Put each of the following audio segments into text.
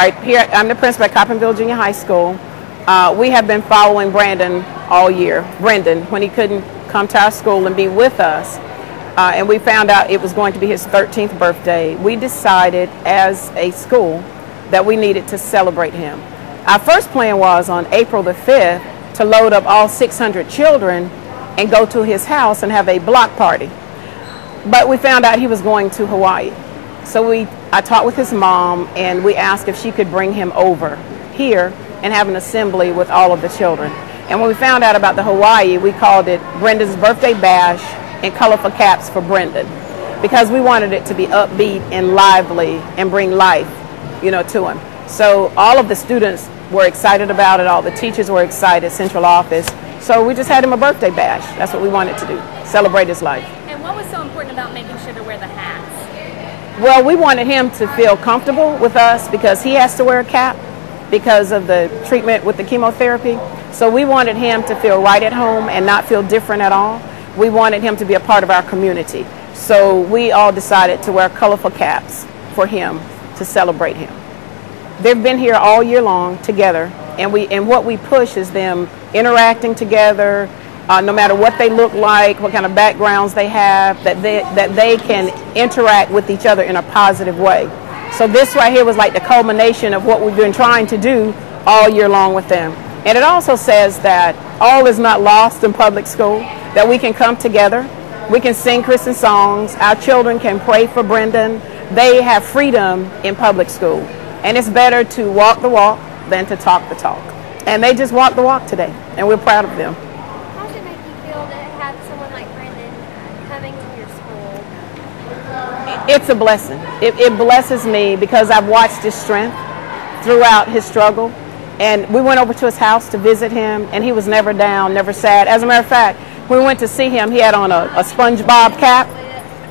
right, here I'm the principal at Coppinville Junior High School. We have been following Brandon all year. Brendan, when he couldn't come to our school and be with us, and we found out it was going to be his 13th birthday, we decided as a school that we needed to celebrate him. Our first plan was on April the 5th to load up all 600 children and go to his house and have a block party. But we found out he was going to Hawaii. So I talked with his mom and we asked if she could bring him over here and have an assembly with all of the children. And when we found out about the Hawaii, we called it Brendan's Birthday Bash and Colorful Caps for Brendan, because we wanted it to be upbeat and lively and bring life, to him. So all of the students were excited about it, all the teachers were excited, central office. So we just had him a birthday bash. That's what we wanted to do, celebrate his life. And what was so important about making sure to wear the hats? Well, we wanted him to feel comfortable with us because he has to wear a cap because of the treatment with the chemotherapy. So we wanted him to feel right at home and not feel different at all. We wanted him to be a part of our community. So we all decided to wear colorful caps for him to celebrate him. They've been here all year long together, and what we push is them interacting together, no matter what they look like, what kind of backgrounds they have, that they can interact with each other in a positive way. So this right here was like the culmination of what we've been trying to do all year long with them. And it also says that all is not lost in public school, that we can come together, we can sing Christian songs, our children can pray for Brendan. They have freedom in public school. And it's better to walk the walk than to talk the talk. And they just walked the walk today, and we're proud of them. How does it make you feel to have someone like Brendan coming to your school? It's a blessing. It blesses me because I've watched his strength throughout his struggle. And we went over to his house to visit him, and he was never down, never sad. As a matter of fact, when we went to see him, he had on a SpongeBob cap.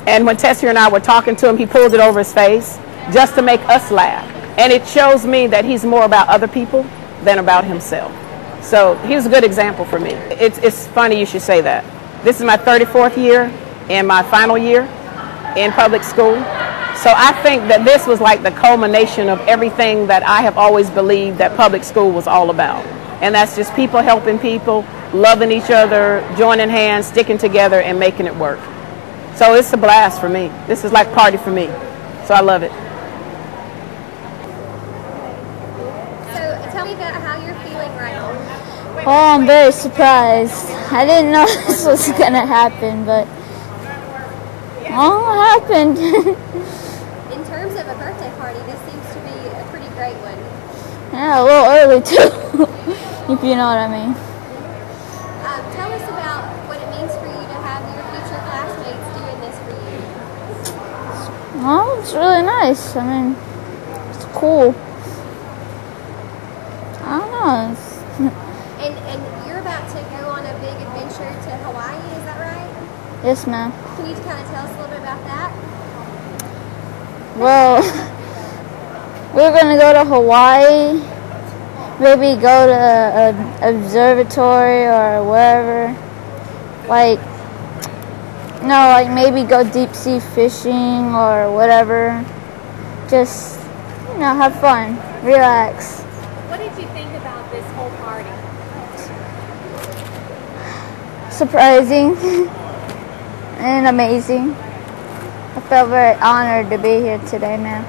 And when Tessie and I were talking to him, he pulled it over his face just to make us laugh. And it shows me that he's more about other people than about himself. So he was a good example for me. It's funny you should say that. This is my 34th year and my final year in public school. So I think that this was like the culmination of everything that I have always believed that public school was all about. And that's just people helping people, loving each other, joining hands, sticking together, and making it work. So it's a blast for me. This is like party for me. So I love it. So tell me about how you're feeling right now. Oh, I'm very surprised. I didn't know this was going to happen, but it happened. In terms of a birthday party, this seems to be a pretty great one. Yeah, a little early too, if you know what I mean. Tell us about what it means for you to have your future classmates doing this for you. Well, it's really nice. I mean, it's cool. I don't know. And you're about to go on a big adventure to Hawaii, is that right? Yes, ma'am. Can you kind of tell us a little bit about that? Well, we're going to go to Hawaii, maybe go to an observatory or wherever. Like maybe go deep sea fishing or whatever. Just, have fun, relax. What did you think about this whole party? Surprising and amazing. I felt very honored to be here today, ma'am.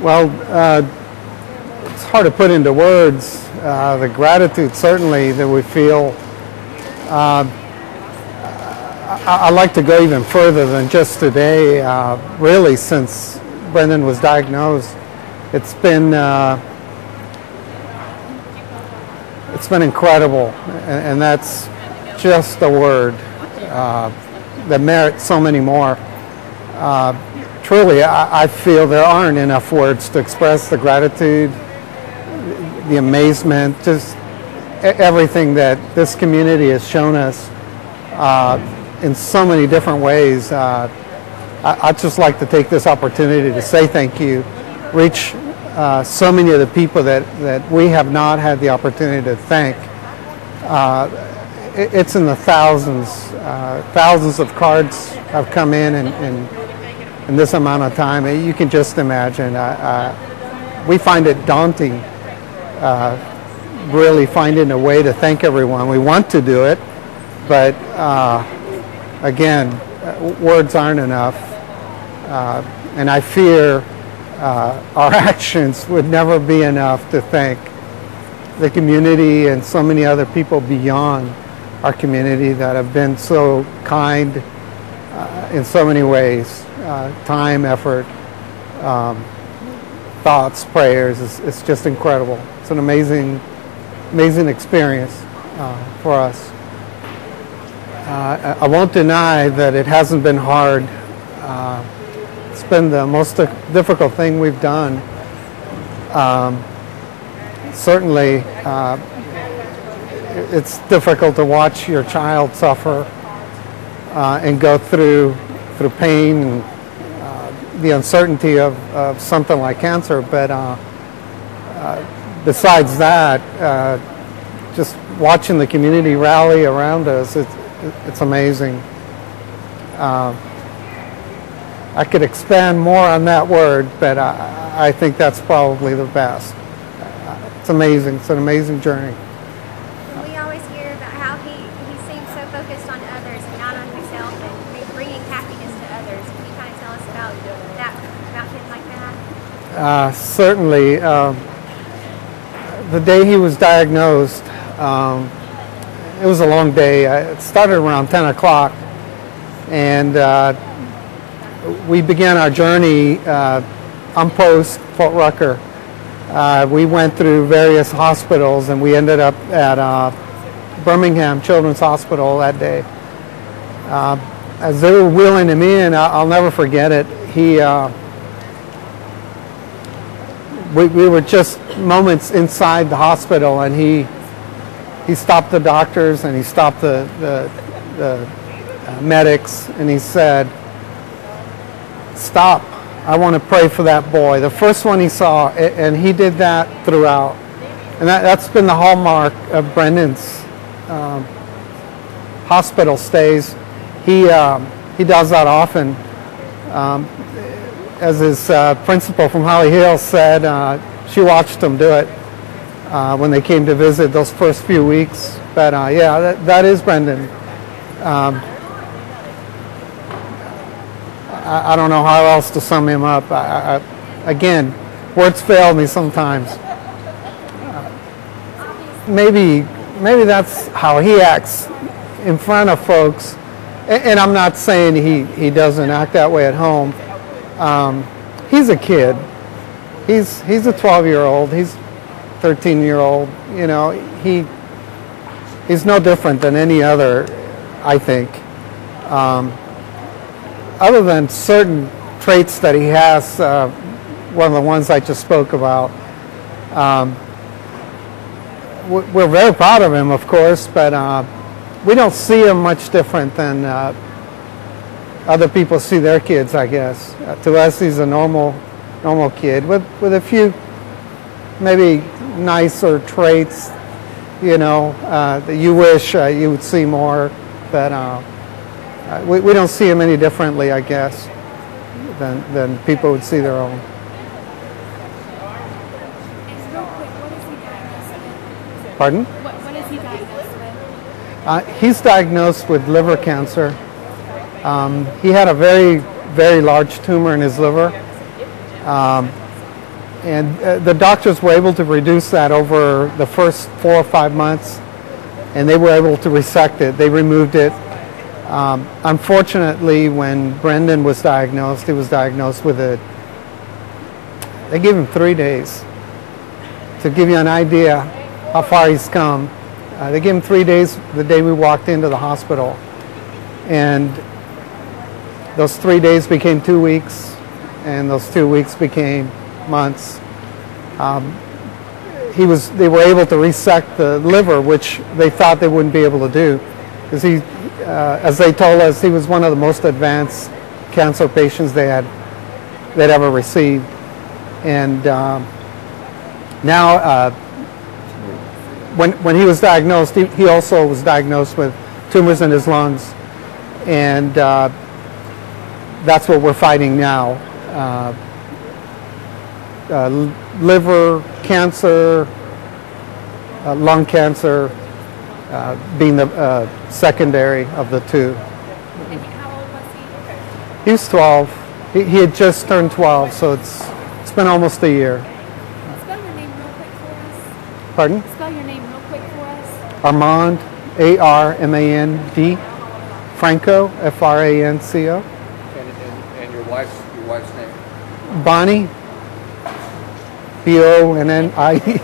Well, it's hard to put into words the gratitude certainly that we feel. I'd like to go even further than just today. Really, since Brendan was diagnosed, it's been incredible, and that's just a word that merits so many more. Truly, I feel there aren't enough words to express the gratitude, the amazement, just everything that this community has shown us in so many different ways. I'd just like to take this opportunity to say thank you, reach so many of the people that we have not had the opportunity to thank. It's in the thousands. Thousands of cards have come in this amount of time. You can just imagine. we find it daunting, really finding a way to thank everyone. We want to do it, but again, words aren't enough, and I fear our actions would never be enough to thank the community and so many other people beyond our community that have been so kind in so many ways. Time, effort, thoughts, prayers. It's just incredible. It's an amazing experience for us. I won't deny that it hasn't been hard. It's been the most difficult thing we've done. Certainly, it's difficult to watch your child suffer and go through pain and the uncertainty of something like cancer. But besides that, just watching the community rally around us, it's amazing. I could expand more on that word, but I think that's probably the best. It's amazing. It's an amazing journey. We always hear about how he seems so focused on others and not on himself and bringing happiness to others. Can you kind of tell us about that, about him like that? Certainly. The day he was diagnosed, it was a long day. It started around 10 o'clock, and we began our journey on post, Fort Rucker. We went through various hospitals, and we ended up at Birmingham Children's Hospital that day. As they were wheeling him in, I'll never forget it. We were just moments inside the hospital, and he stopped the doctors and he stopped the medics, and he said, "Stop. I want to pray for that boy." The first one he saw, and he did that throughout. And that's been the hallmark of Brendan's hospital stays. He does that often. As his principal from Holly Hill said, she watched him do it when they came to visit those first few weeks. But yeah, that is Brendan. I don't know how else to sum him up. Again, words fail me sometimes. Maybe that's how he acts in front of folks. And I'm not saying he doesn't act that way at home. He's a kid. He's a 12-year-old. He's 13-year-old. You know, he's no different than any other, I think. Other than certain traits that he has, one of the ones I just spoke about, we're very proud of him, of course, but we don't see him much different than other people see their kids, I guess. To us, he's a normal kid with a few maybe nicer traits, you know, that you wish you would see more, but we don't see him any differently, I guess, than people would see their own. Real quick, what is he diagnosed with? Pardon? What is he diagnosed with? He's diagnosed with liver cancer. He had a very, very large tumor in his liver. And the doctors were able to reduce that over the first 4 or 5 months, and they were able to resect it. They removed it. Unfortunately, when Brendan was diagnosed, he was diagnosed with it. They gave him 3 days. To give you an idea how far he's come, they gave him 3 days the day we walked into the hospital. And those 3 days became 2 weeks, and those 2 weeks became months. They were able to resect the liver, which they thought they wouldn't be able to do, because as they told us, he was one of the most advanced cancer patients they'd ever received. And now, when he was diagnosed, he also was diagnosed with tumors in his lungs, and that's what we're fighting now. liver cancer, lung cancer being the secondary of the two. And how old was he? He was 12. He had just turned 12, so it's been almost a year. Spell your name real quick for us. Pardon? Spell your name real quick for us. Armand, A-R-M-A-N-D, Franco, F-R-A-N-C-O. And your wife's name? Bonnie, B-O-N-N-I-E.